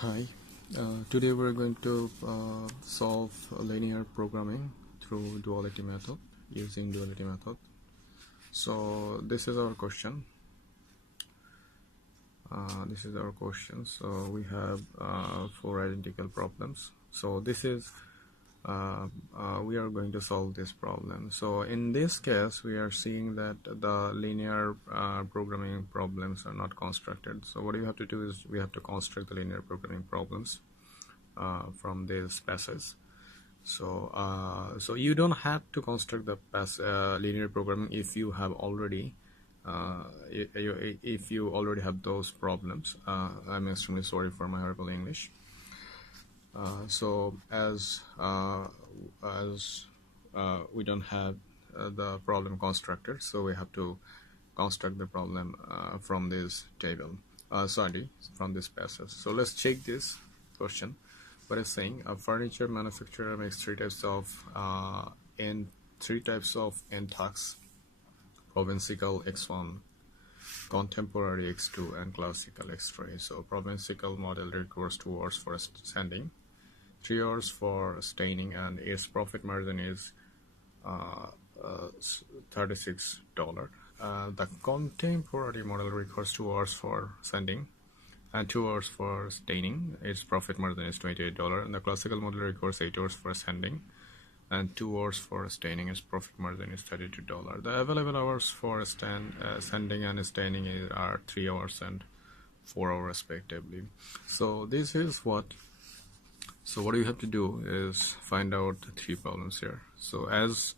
Hi, today we're going to solve linear programming through duality method, using duality method. So this is our question. So we have four identical problems. So this is we are going to solve this problem. So in this case, we are seeing that the linear programming problems are not constructed. So what you have to do is we have to construct the linear programming problems from these passes. So you don't have to construct the linear programming if you have already if you already have those problems. I'm extremely sorry for my horrible English. So as we don't have the problem constructed, so we have to construct the problem from this table. From this passage. So let's check this question. What it's saying: a furniture manufacturer makes three types of NTUCs: provincial X1, contemporary X2, and classical X3. So provincial model requires 2 hours for sanding, 3 hours for staining, and its profit margin is $36. The contemporary model requires 2 hours for sanding and 2 hours for staining. Its profit margin is $28. And the classical model requires 8 hours for sanding and 2 hours for staining. Its profit margin is $32. The available hours for sanding and staining are 3 hours and 4 hours respectively. So this is what. So what you have to do is find out the three problems here. So as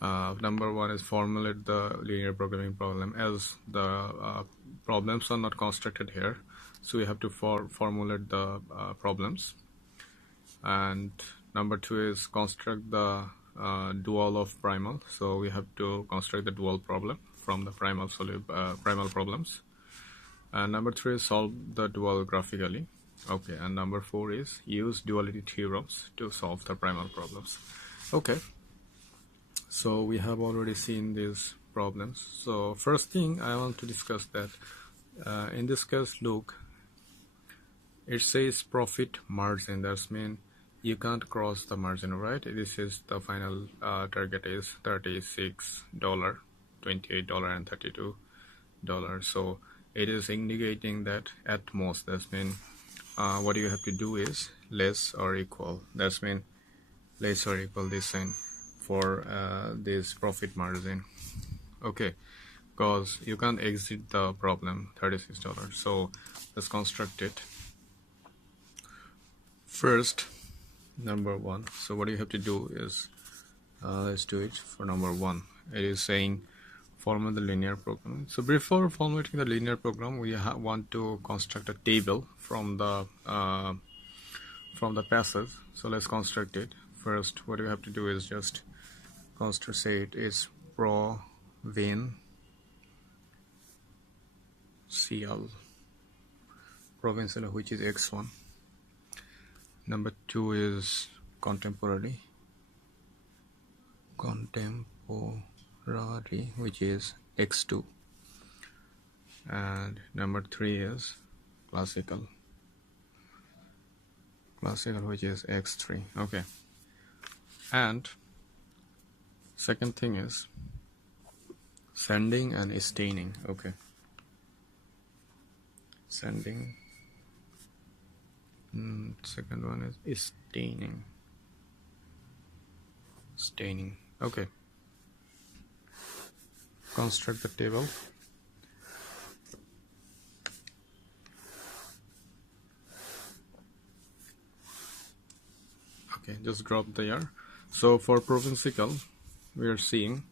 number one is formulate the linear programming problem. As the problems are not constructed here, so we have to formulate the problems. And number two is construct the dual of primal. So we have to construct the dual problem from the primal problems. And number three is solve the dual graphically. Okay, and number four is use duality theorems to solve the primal problems. Okay, so we have already seen these problems. So first thing I want to discuss that in this case, look, it says profit margin. That's mean you can't cross the margin, right? This is the final target is $36, $28, and $32. So it is indicating that at most. That's mean what you have to do is less or equal. That's mean less or equal this sign for this profit margin. Okay, because you can't exit the problem $36. So let's construct it. First, number one. So what you have to do is let's do it for number one. It is saying formulate the linear program. So before formulating the linear program, we want to construct a table from the passage. So let's construct it. First, what you have to do is just construct. Say it is provincial, which is X1. Number two is contemporary, which is X2. And number three is classical, which is X3. Okay. And second thing is sanding and staining. Okay. Sanding. Second one is staining. Okay. Construct the table. Okay, just drop there. So for provincial, we are seeing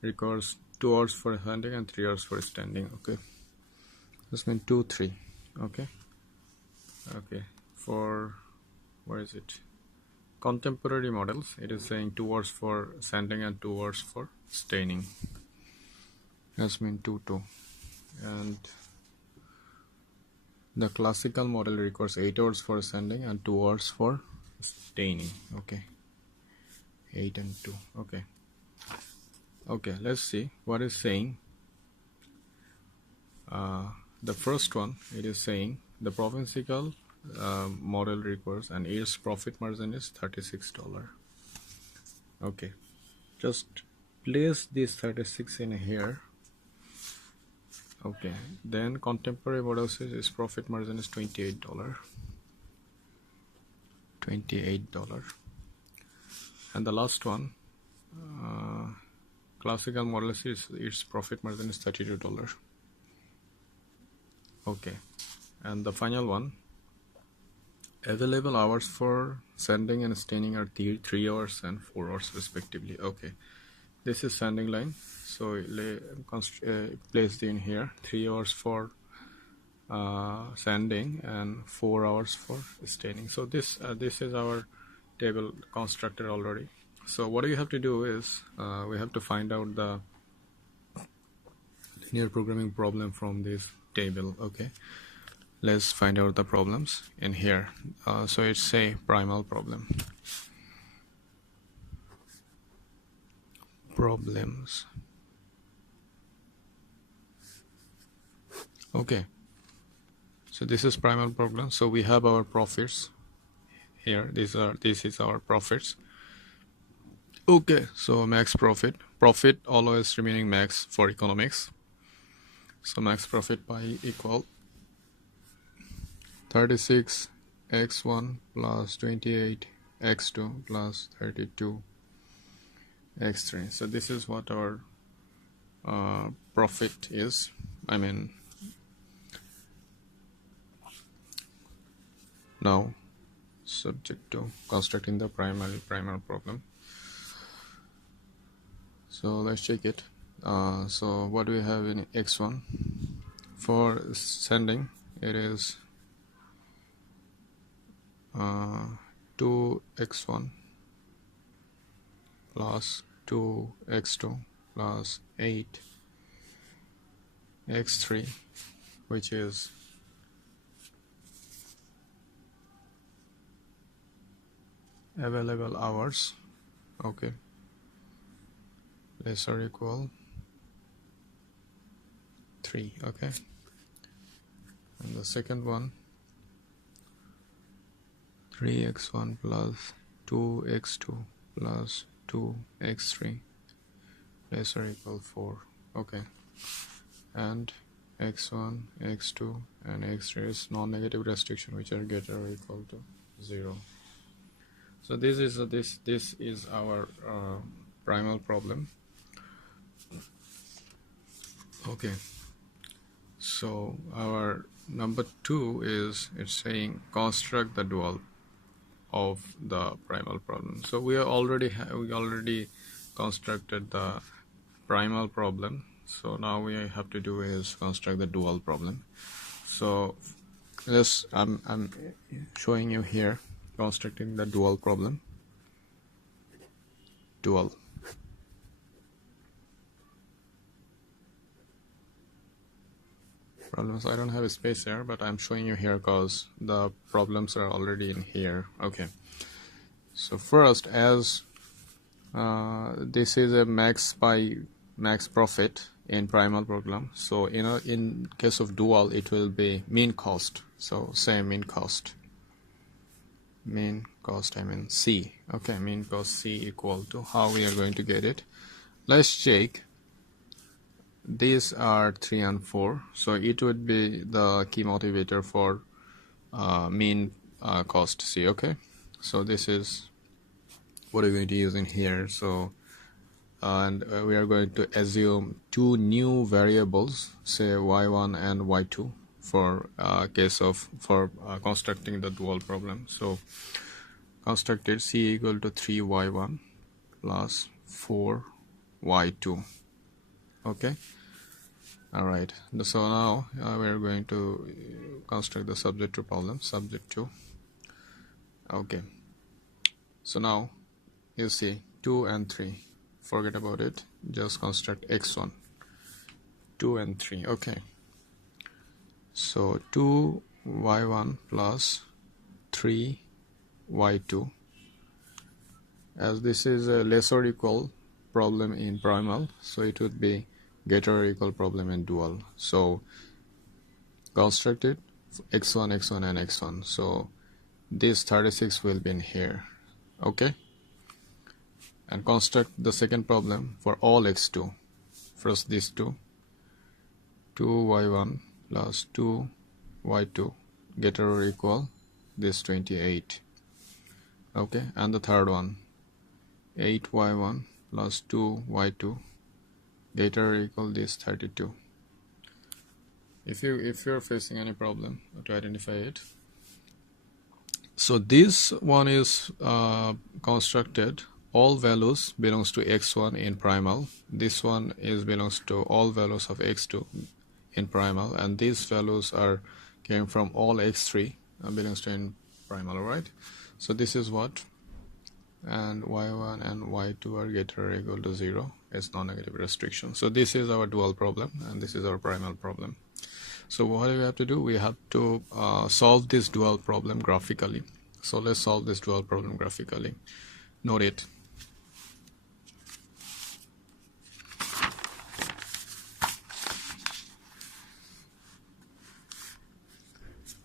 requires 2 hours for sanding and 3 hours for standing. Okay, this means 2, 3. Okay. For where is it? Contemporary models, it is saying 2 hours for sanding and 2 hours for staining. That's mean 2, 2. And the classical model requires 8 hours for sanding and 2 hours for staining. Okay, 8 and 2. Okay, let's see what it's saying. The first one, it is saying the provincial model requires, and its profit margin is $36. Okay, just place this 36 in here. Okay, then contemporary model says its profit margin is $28. And the last one, classical model says its profit margin is $32. Okay, and the final one, available hours for sending and staining are 3 hours and 4 hours respectively. Okay, this is sending line, so place in here 3 hours for sending and 4 hours for staining. So this is our table constructed already. So what you have to do is we have to find out the linear programming problem from this table. Okay, let's find out the problems in here. So it's a primal problem. Problems. Okay, so this is primal problem. So we have our profits here. This is our profits. Okay, so max profit always remaining max for economics. So max profit pi equal 36 x1 plus 28 x2 plus 32 x3. So this is what our profit is. I mean, now subject to constructing the primal problem. So let's check it. So what do we have in x1? For sending, it is 2x1 plus 2x2 plus 8x3, which is available hours. Okay, less or equal 3. Okay, and the second one, 3x1 plus 2x2 plus 2x3 less or equal 4. Okay, and x1, x2 and x3 is non-negative restriction, which are greater or equal to 0. So this is our primal problem. Okay, so our number 2 is, it's saying construct the dual of the primal problem. So we already constructed the primal problem. So now we have to do is construct the dual problem. So this I'm showing you here constructing the dual problem. Dual. Problems, I don't have a space here, but I'm showing you here because the problems are already in here. Okay, so first, as this is a max profit in primal problem, so in case of dual it will be mean cost. So say mean cost I mean C. Okay, mean cost C equal to, how we are going to get it, let's check. These are 3 and 4, so it would be the key motivator for mean cost C. Okay, so this is what we're going to use in here. So and we are going to assume 2 new variables, say y1 and y2, for constructing the dual problem. So constructed C equal to 3y1 plus 4y2. Okay, all right, so now we are going to construct the subject to problem, subject to. Okay, so now you see 2 and 3, forget about it, just construct x1, 2 and 3. Okay, so 2y1 plus 3y2, as this is a less or equal problem in primal, so it would be greater or equal problem in dual. So construct it. x1, x1 and x1. So this 36 will be in here. Okay, and construct the second problem for all x2. First these two, 2y1 plus 2y2 greater or equal this 28. Okay, and the third one, 8y1 plus 2y2 greater or equal this 32. If you're facing any problem to identify it, so this one is constructed, all values belongs to x1 in primal, this one is belongs to all values of x2 in primal, and these values are came from all x3 belongs to in primal, right? So this is what, and y1 and y2 are greater or equal to 0 as non-negative restriction. So this is our dual problem and this is our primal problem. So what do we have to do? We have to solve this dual problem graphically. So let's solve this dual problem graphically. Note it.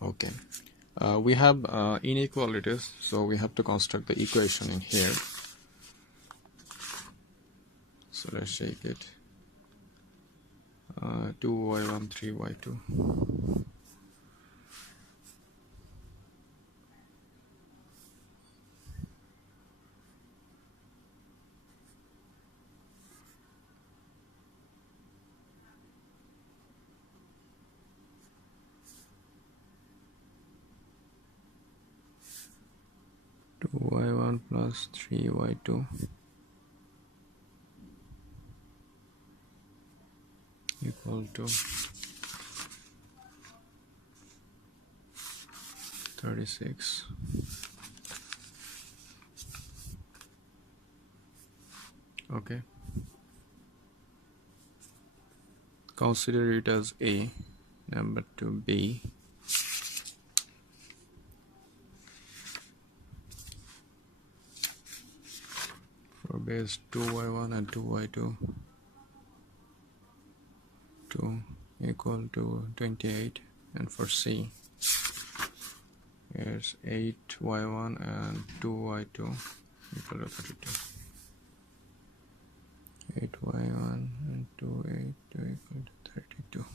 Okay. We have inequalities, so we have to construct the equation in here. So let's take it. 2y1, 3y2. y1 plus 3y2 equal to 36. Okay, consider it as A. Number 2, B. For base 2y1 and 2y2, 2 equal to 28, and for C here's 8y1 and 2y2 equal to 32. 8y1 and 2y2 equal to 32.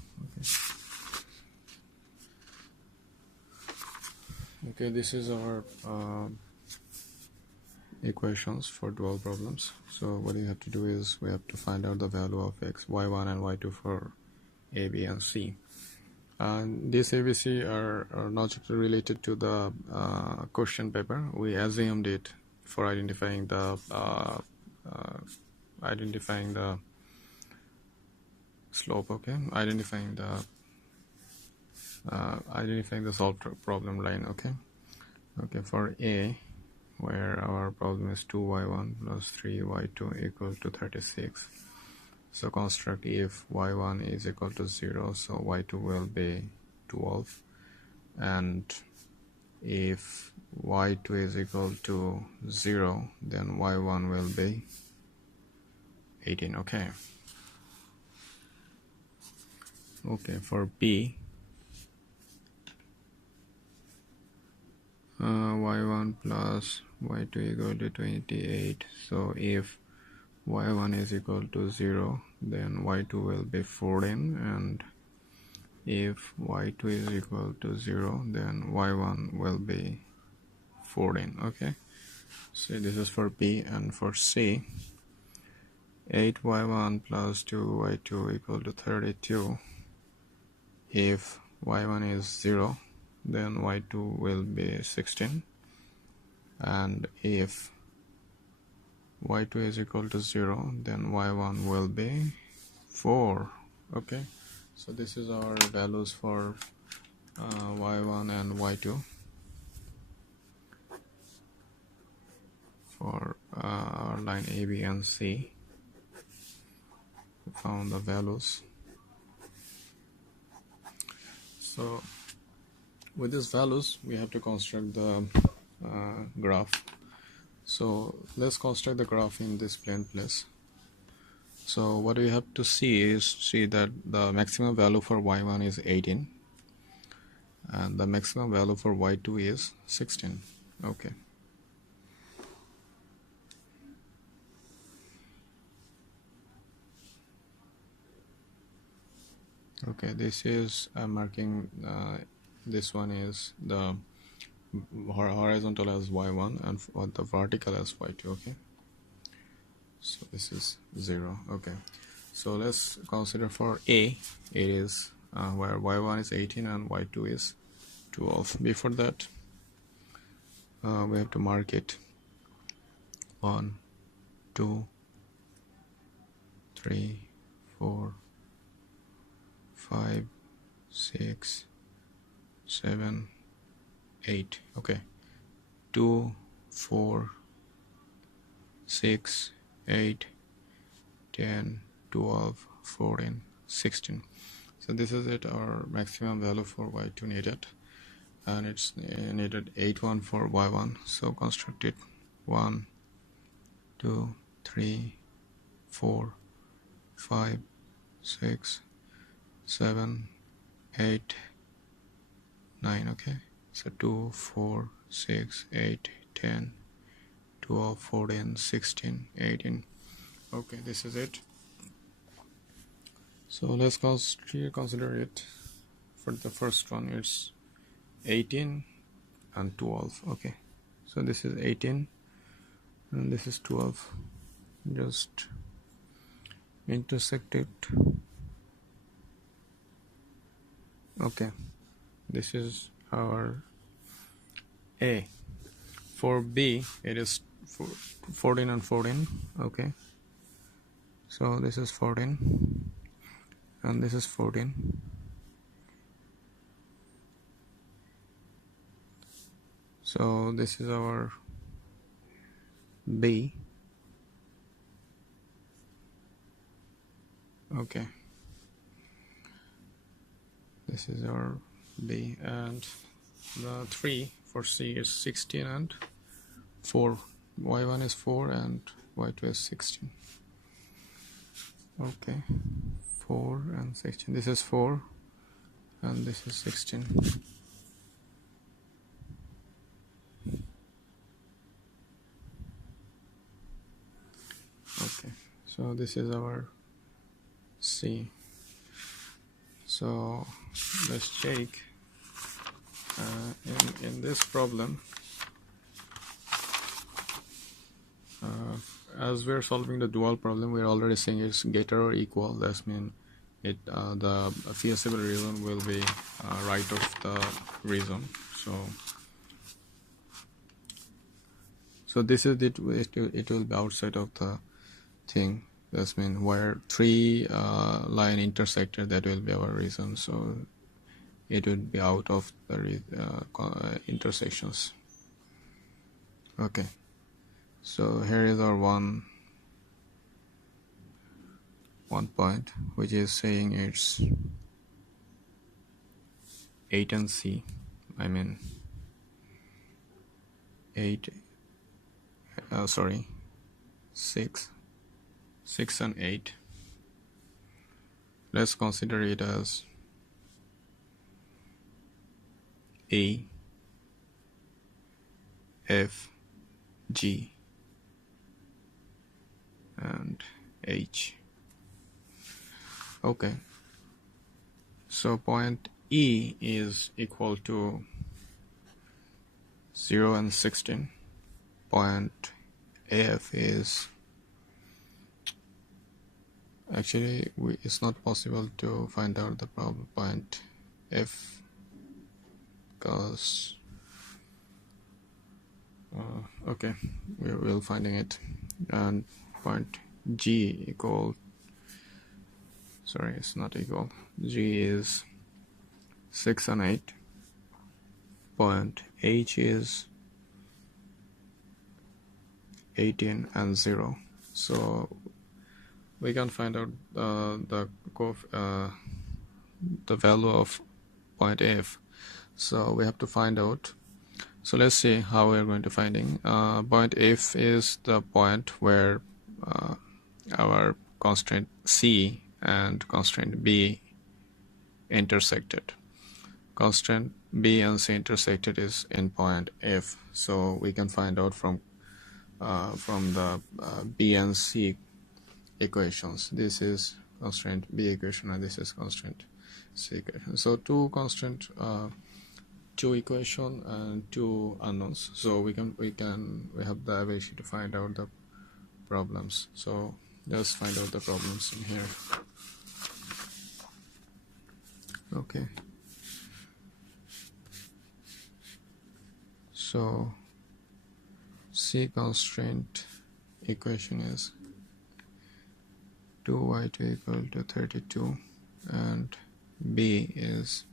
Okay, this is our equations for dual problems. So what you have to do is we have to find out the value of x, y1 and y2 for A, B and C. And these ABC are not related to the question paper. We assumed it for identifying the slope. Okay, identifying the solved problem line. Okay, for A, where our problem is 2y1 plus 3y2 equal to 36. So construct if y1 is equal to 0, so y2 will be 12, and if y2 is equal to 0, then y1 will be 18. Okay, for B, y1 plus y2 equal to 28. So if y1 is equal to 0, then y2 will be 14, and if y2 is equal to 0, then y1 will be 14. Okay, so this is for B. And for C, 8y1 plus 2y2 equal to 32. If y1 is 0, then y2 will be 16, and if y2 is equal to 0, then y1 will be 4. Okay, so this is our values for y1 and y2 for our line A, B and C. We found the values. So with these values we have to construct the graph. So let's construct the graph in this plain place. So what we have to see that the maximum value for y1 is 18, and the maximum value for y2 is 16. Okay. Okay, this is marking, this one is the horizontal as y1 and the vertical as y2. Okay, so this is 0. Okay, so let's consider for A, it is where y1 is 18 and y2 is 12. Before that, we have to mark it 1, 2, 3, 4, 5, 6, 7, 8. Okay, 2, 4, 6, 8, 10, 12, 14, 16. So this is it, our maximum value for y2 needed, and it's needed 81 for y1. So construct it 1, 2, 3, 4, 5, 6, 7, 8, 9. Okay, so 2, 4, 6, 8, 10, 12, 14, 16, 18. Okay, this is it. So let's consider it. For the first one, it's 18 and 12. Okay, so this is 18 and this is 12. Just intersect it. Okay, this is our A. For B, it is 14 and 14. Okay, so this is 14 and this is 14. So this is our B. Okay, this is our B, and the 3 for C is 16 and 4. y1 is 4 and y2 is 16. Okay, 4 and 16. This is 4 and this is 16. Okay, so this is our C. So let's check in this problem. As we're solving the dual problem, we're already saying it's greater or equal. That means it the feasible reason will be right of the reason. So this is it. It will be outside of the thing. That means where 3 line intersected, that will be our reason. So it would be out of the intersections. Okay, so here is our one point, which is saying it's 8 and C. I mean 8. Sorry, 6 and 8. Let's consider it as A, F, G, and H. Okay, so point E is equal to 0 and 16. Point F is actually it's not possible to find out the problem point F because okay, we will finding it. And point G equal, sorry, it's not equal, G is 6 and 8. Point H is 18 and 0. So we can find out the value of point F. So we have to find out. So let's see how we are going to finding. Point F is the point where our constraint C and constraint B intersected. constraint B and C intersected is in point F. So we can find out from the B and C equations. This is constraint B equation and this is constraint C equation. So two equation and two unknowns. So we have the ability to find out the problems. So just find out the problems in here. Okay. So C constraint equation is 2y2 equal to 32 and B is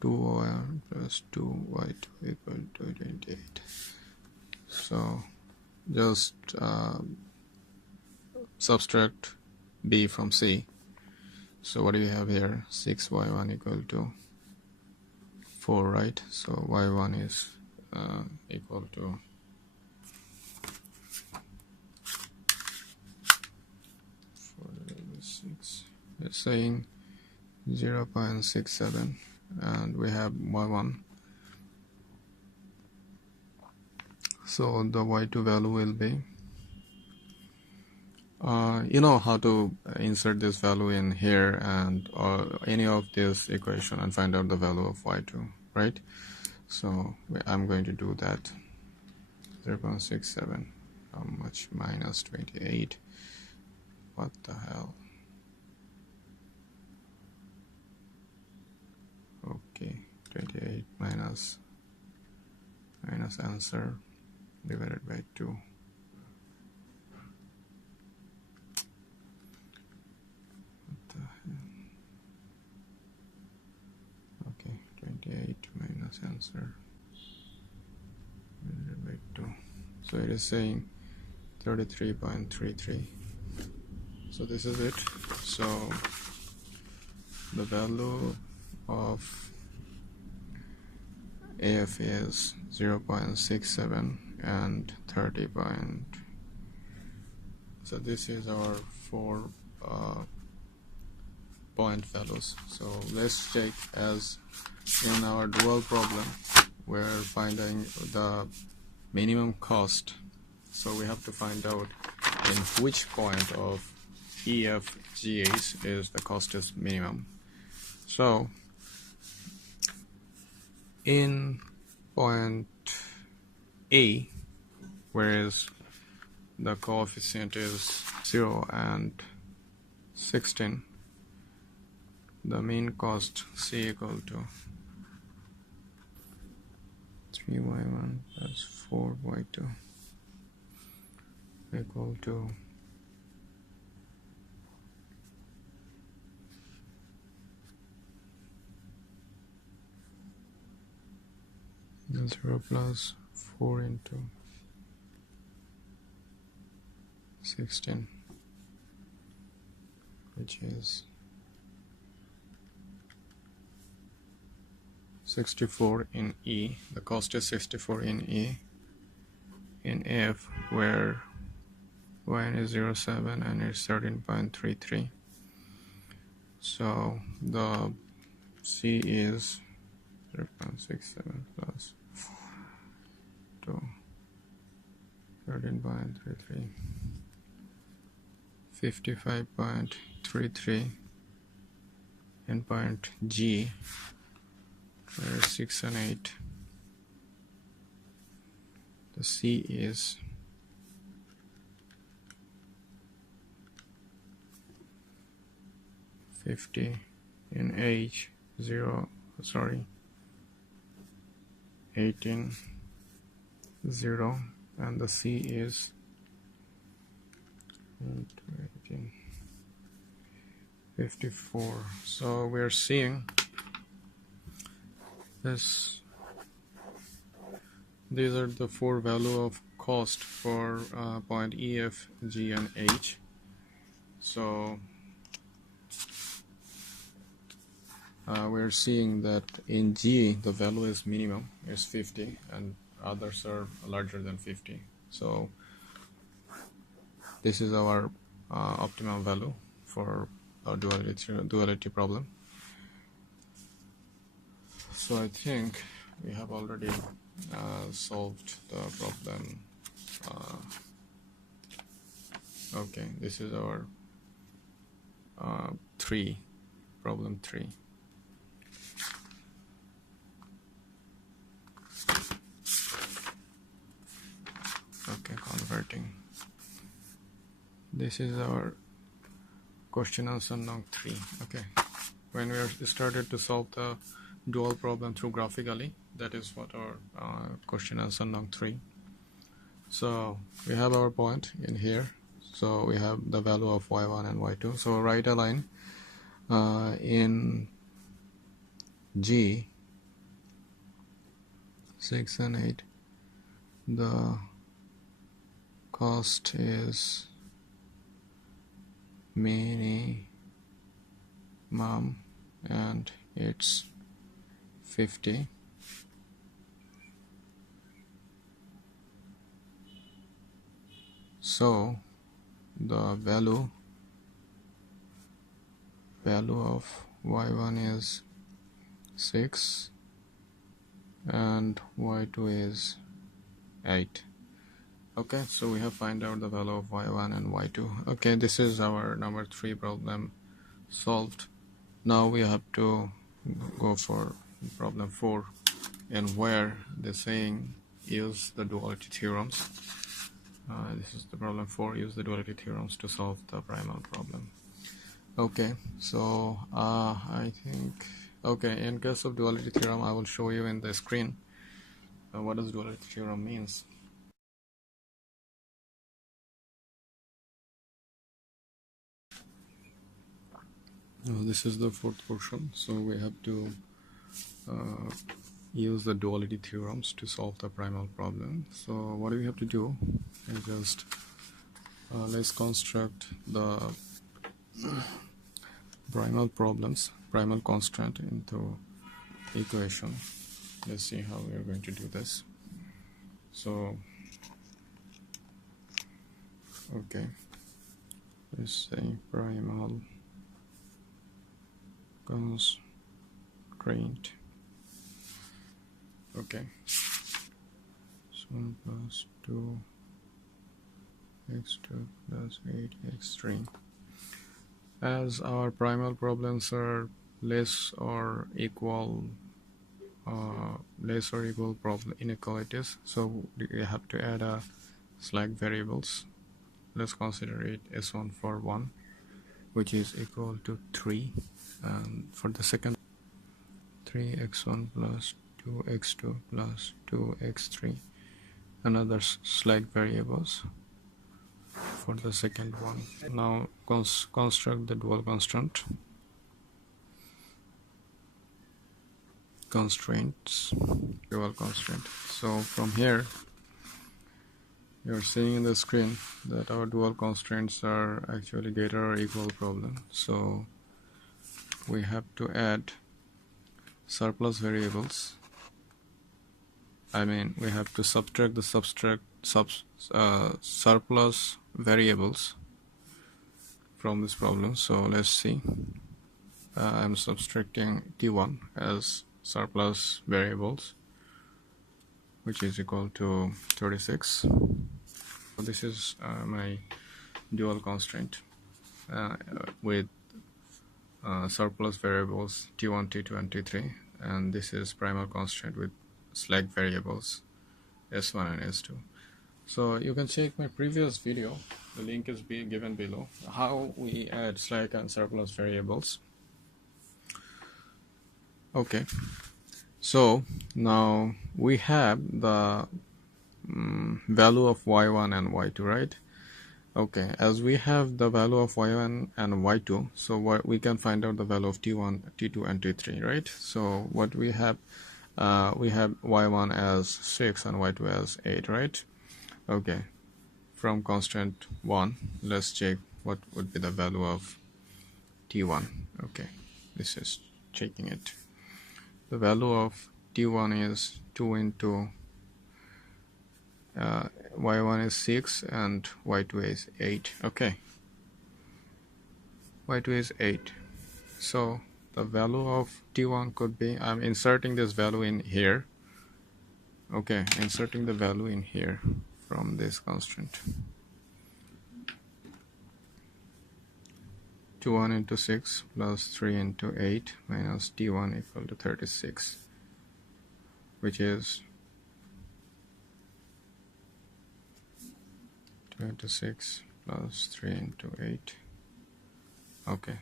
2y1 plus 2y2 equal to 28. So just subtract B from C. So what do we have here? 6y1 equal to 4, right? So y1 is equal to 6. It's saying 0.67 and we have y1. So the y2 value will be you know how to insert this value in here and any of this equation and find out the value of y2, right? So I'm going to do that. 0.67, how much? Minus 28. What the hell? Okay, 28 minus answer divided by 2. What the hell? Okay, 28 minus answer divided by 2. So it is saying 33.33. So this is it. So the value of AF is 0.67 and 30. So this is our 4 point values. So let's check, as in our dual problem we're finding the minimum cost. So we have to find out in which point of EFGH is the cost is minimum. So in point A, whereas the coefficient is 0 and 16, the mean cost C equal to 3y1 plus 4y2 equal to 0 plus 4 into 16, which is 64 in E. The cost is 64 in E. In F, where y is 0.7 and it's 13.33. So the C is 0.67 plus 4 to 13.33, 55.33 in point G, where 6 and 8. The C is 50 in H 18 0, and the C is 18 54. So we're seeing this. These are the 4 value of cost for point E, F, G and H. So we're seeing that in G the value is minimum is 50 and others are larger than 50. So this is our optimum value for our duality problem. So I think we have already solved the problem. Okay, this is our problem 3. Okay, converting. This is our question answer number 3. Okay, when we started to solve the dual problem through graphically, that is what our question answer number 3. So we have our point in here. So we have the value of y1 and y2. So write a line in G 6 and 8. The cost is minimum and it's 50. So the value of y1 is 6 and y2 is 8. Okay, so we have find out the value of y1 and y2. Okay, this is our number 3 problem solved. Now we have to go for problem 4, and where they're saying use the duality theorems. This is the problem 4, use the duality theorems to solve the primal problem. Okay, so I think, okay, in case of duality theorem, I will show you in the screen what does duality theorem means. This is the 4th portion, so we have to use the duality theorems to solve the primal problem. So what we have to do is just let's construct the primal constraint into equation. Let's see how we are going to do this. So okay, let's say primal constraint. Okay, so 1 plus 2 x2 plus 8x3. As our primal problems are less or equal problem inequalities, so we have to add a slack variables. Let's consider it s1 for 1, which is equal to 3, and for the second 3x1 plus 2x2 plus 2x3, another slack variables for the second one. Now construct the dual constraints. So from here you're seeing in the screen that our dual constraints are actually greater or equal problem. So we have to add surplus variables. We have to subtract the surplus variables from this problem. So let's see. I'm subtracting t1 as surplus variables, which is equal to 36. So this is my dual constraint with surplus variables t1, t2 and t3, and this is primal constraint with slack variables s1 and s2. So you can check my previous video, the link is given below, how we add slack and surplus variables. Okay, so now we have the value of y1 and y2, right? Okay, as we have the value of y1 and y2, so what we can find out the value of t1, t2 and t3, right? So what we have y1 as 6 and y2 as 8, right? Okay, from constant 1, let's check what would be the value of t1. Okay, this is checking it. The value of t1 is 2 into y1 is 6 and y2 is 8. Okay, y2 is 8. So the value of t1 could be, I'm inserting this value in here. Okay, inserting the value in here from this constant. 2 into 6 plus 3 into 8 minus t1 equal to 36, which is 2 into 6 plus 3 into 8. Okay,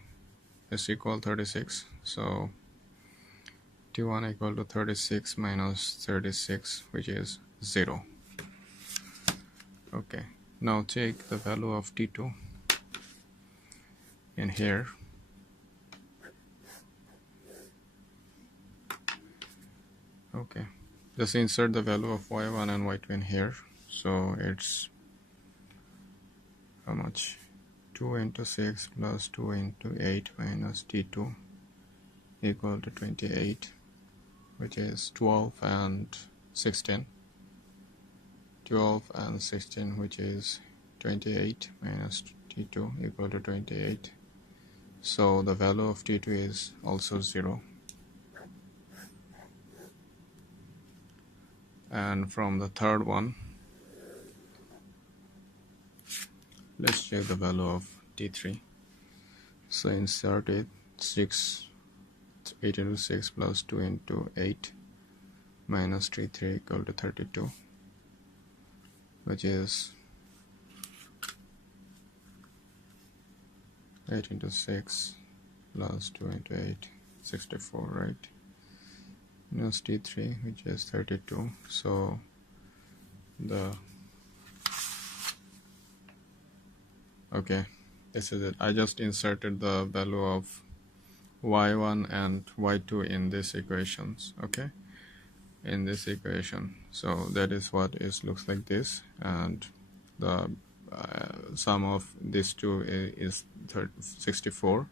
it's equal 36. So t1 equal to 36 minus 36, which is 0. Okay, now take the value of t2 in here. Okay, just insert the value of y1 and y2 in here. So it's how much? 2 into 6 plus 2 into 8 minus t2 equal to 28, which is 12 and 16. 12 and 16, which is 28 minus t2 equal to 28. So the value of t2 is also 0. And from the third one, let's check the value of t3. So insert it, 8 into 6 plus 2 into 8 minus t3 equal to 32, which is 8 into 6 plus 2 into 8, 64, right? Minus t3, which is 32. So okay, this is it. I just inserted the value of y1 and y2 in these equations. Okay, in this equation. So that is what it looks like this, and the sum of these two is 64.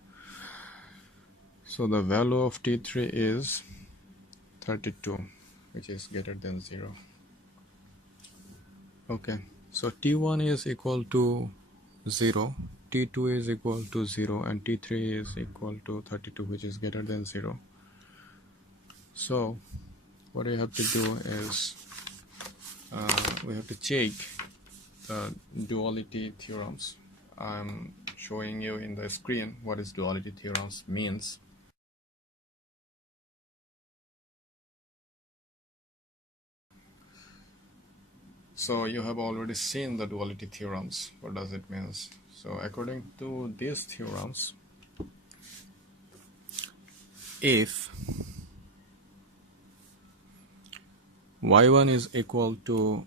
So the value of t3 is 32, which is greater than 0. Okay, so t1 is equal to 0, t2 is equal to 0, and t3 is equal to 32, which is greater than 0. So what we have to do is we have to check the duality theorems. I'm showing you in the screen what is duality theorems means. So you have already seen the duality theorems. What does it mean? So according to these theorems, if y1 is equal to,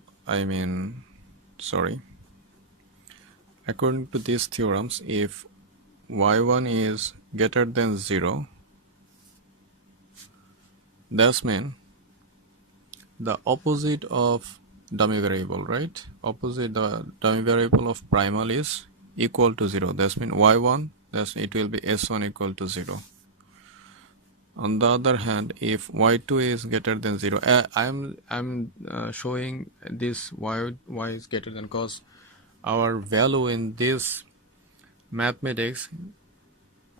according to these theorems, if y1 is greater than 0, that means the opposite of dummy variable, right? The dummy variable of primal is equal to 0. That means y1, it will be s1 equal to 0. On the other hand, if y2 is greater than 0, I'm showing this y is greater than, because our value in this mathematics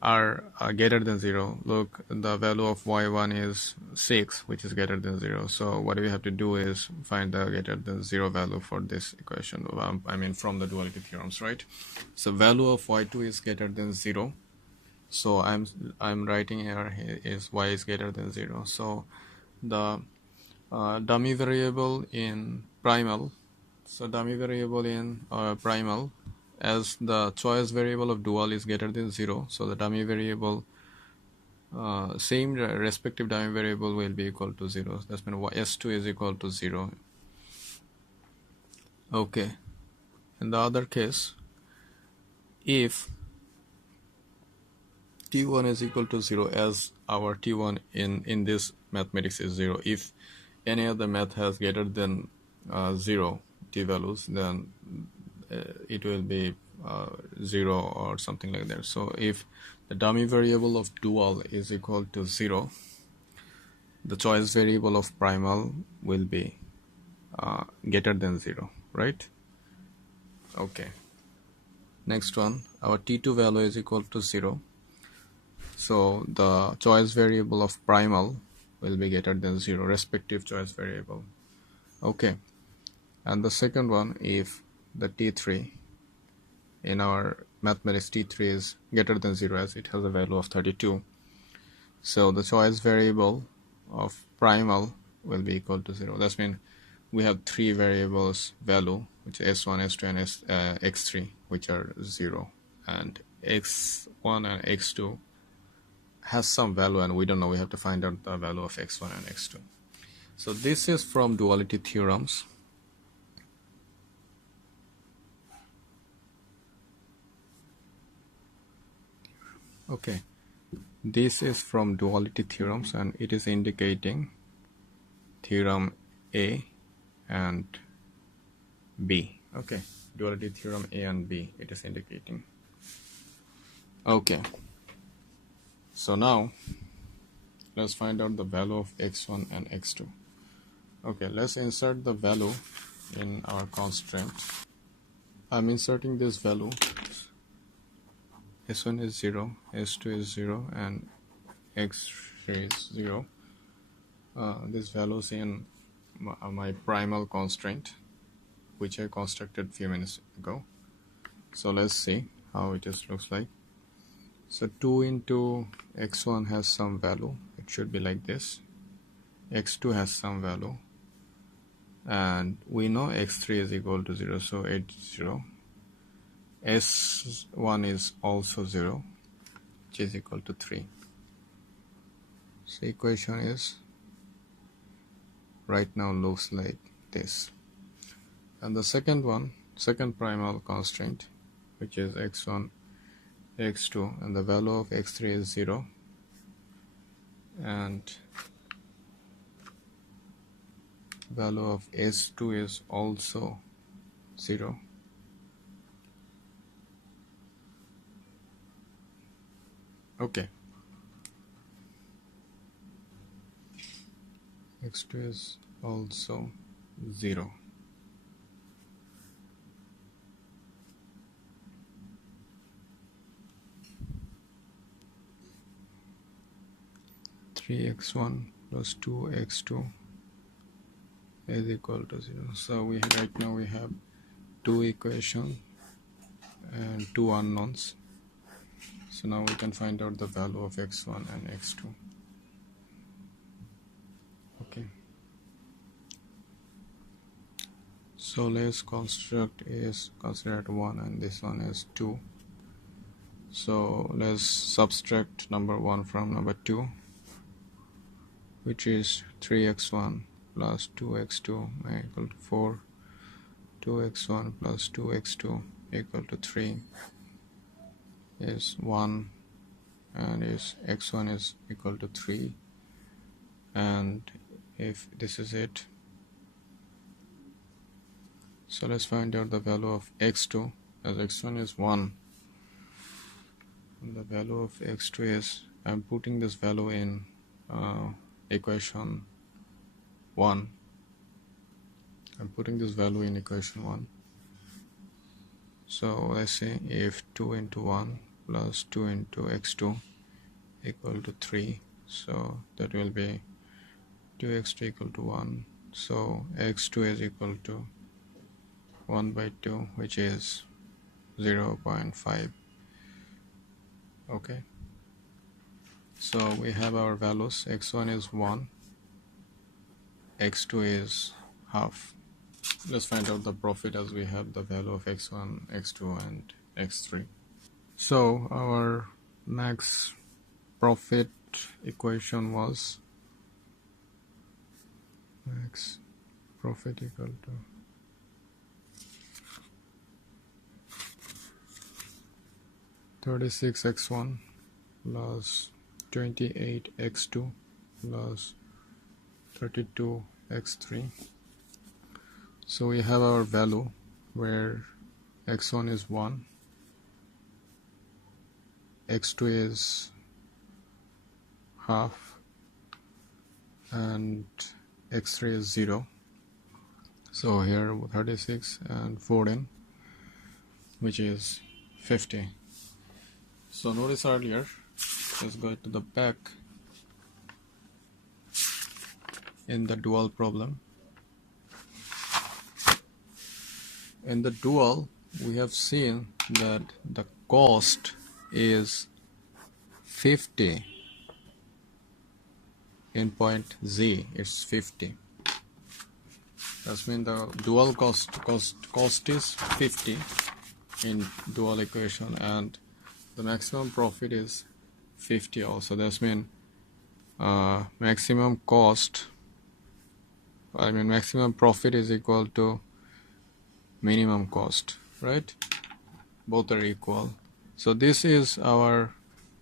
are greater than 0. Look, the value of y1 is 6, which is greater than 0. So what we have to do is find the greater than 0 value for this equation. From the duality theorems, right? So value of y2 is greater than 0. So I'm writing here is y is greater than 0. So the dummy variable in primal. So dummy variable in primal, as the choice variable of dual is greater than 0, so the dummy variable, same respective dummy variable will be equal to 0. That's mean s2 is equal to 0. Okay. In the other case, if t1 is equal to 0, as our t1 in this mathematics is 0, if any other math has greater than 0 t values, then it will be 0 or something like that. So if the dummy variable of dual is equal to 0, the choice variable of primal will be greater than 0, right? Okay. Next one, our t2 value is equal to 0. So the choice variable of primal will be greater than 0, respective choice variable. Okay, and the second one, if the T3 in our mathematics, T3 is greater than 0 as it has a value of 32. So the choice variable of primal will be equal to 0. That means we have three variables value, which is S1, S2, and X3, which are 0. And X1 and X2 has some value, and we don't know. We have to find out the value of X1 and X2. So this is from duality theorems. Okay, this is from duality theorems, and it is indicating theorem A and B. Okay, duality theorem A and B, it is indicating. Okay, so now let's find out the value of X1 and X2. Okay, let's insert the value in our constraint. I'm inserting this value. S1 is 0, S2 is 0, and X3 is 0. These values in my primal constraint, which I constructed a few minutes ago. So let's see how it looks like. So 2 into X1 has some value. It should be like this. X2 has some value. And we know X3 is equal to 0, so it's 0. S1 is also 0, which is equal to 3. So equation is right now looks like this. And the second one, second primal constraint, which is X1, X2, and the value of X3 is 0, and value of S2 is also 0. Okay, X2 is also 0. (3x1 plus 2x2) is equal to 0. So right now we have two equations and two unknowns. So now we can find out the value of X1 and X2. Okay. So let's construct is considered 1 and this one is 2. So let's subtract number 1 from number 2, which is 3x1 plus 2x2 equal to 4. 2x1 plus 2x2 equal to 3 is 1, and is x1 is equal to 3. And if this is it, so let's find out the value of x2, as x1 is 1, and the value of x2 is, I'm putting this value in equation 1. I'm putting this value in equation 1. So let's say if 2 into 1 plus 2 into x2 equal to 3, so that will be 2x2 equal to 1. So x2 is equal to 1 by 2, which is 0.5. Okay, so we have our values. X1 is 1, x2 is half. Let's find out the profit, as we have the value of x1, x2, and x3. So our max profit equation was max profit equal to (36x1 plus 28x2 plus 32x3). So we have our value where x1 is 1, x2 is half, and x3 is 0. So here 36 and 14, which is 50. So notice earlier let's go to the back. In the dual problem, in the dual, we have seen that the cost is 50 in point Z, it's 50. That means the dual cost is 50 in dual equation, and the maximum profit is 50 also. That means maximum profit is equal to minimum cost, right? Both are equal. So this is our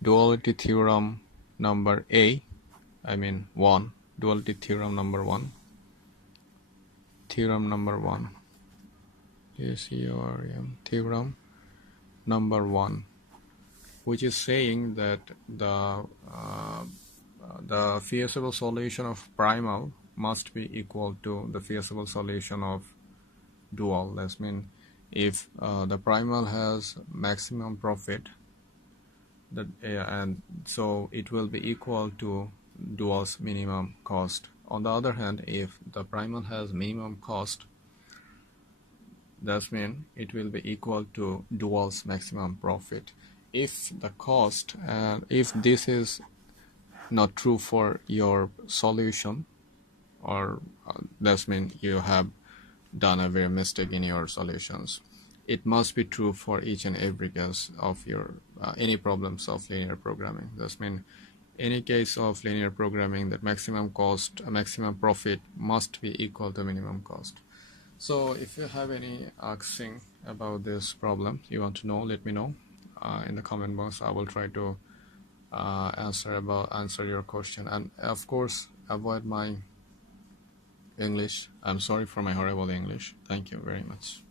duality theorem number 1, duality theorem number 1. Theorem number 1. Theorem number 1, which is saying that the feasible solution of primal must be equal to the feasible solution of dual. That means if the primal has maximum profit, and so it will be equal to dual's minimum cost. On the other hand, if the primal has minimum cost, that means it will be equal to dual's maximum profit. If the cost, and if this is not true for your solution, or that means you have done a very mistake in your solutions, it must be true for each and every case of your any problems of linear programming. That means any case of linear programming, that maximum profit must be equal to minimum cost. So if you have any asking about this problem, you want to know, let me know in the comment box. I will try to answer your question, and of course avoid my English. I'm sorry for my horrible English. Thank you very much.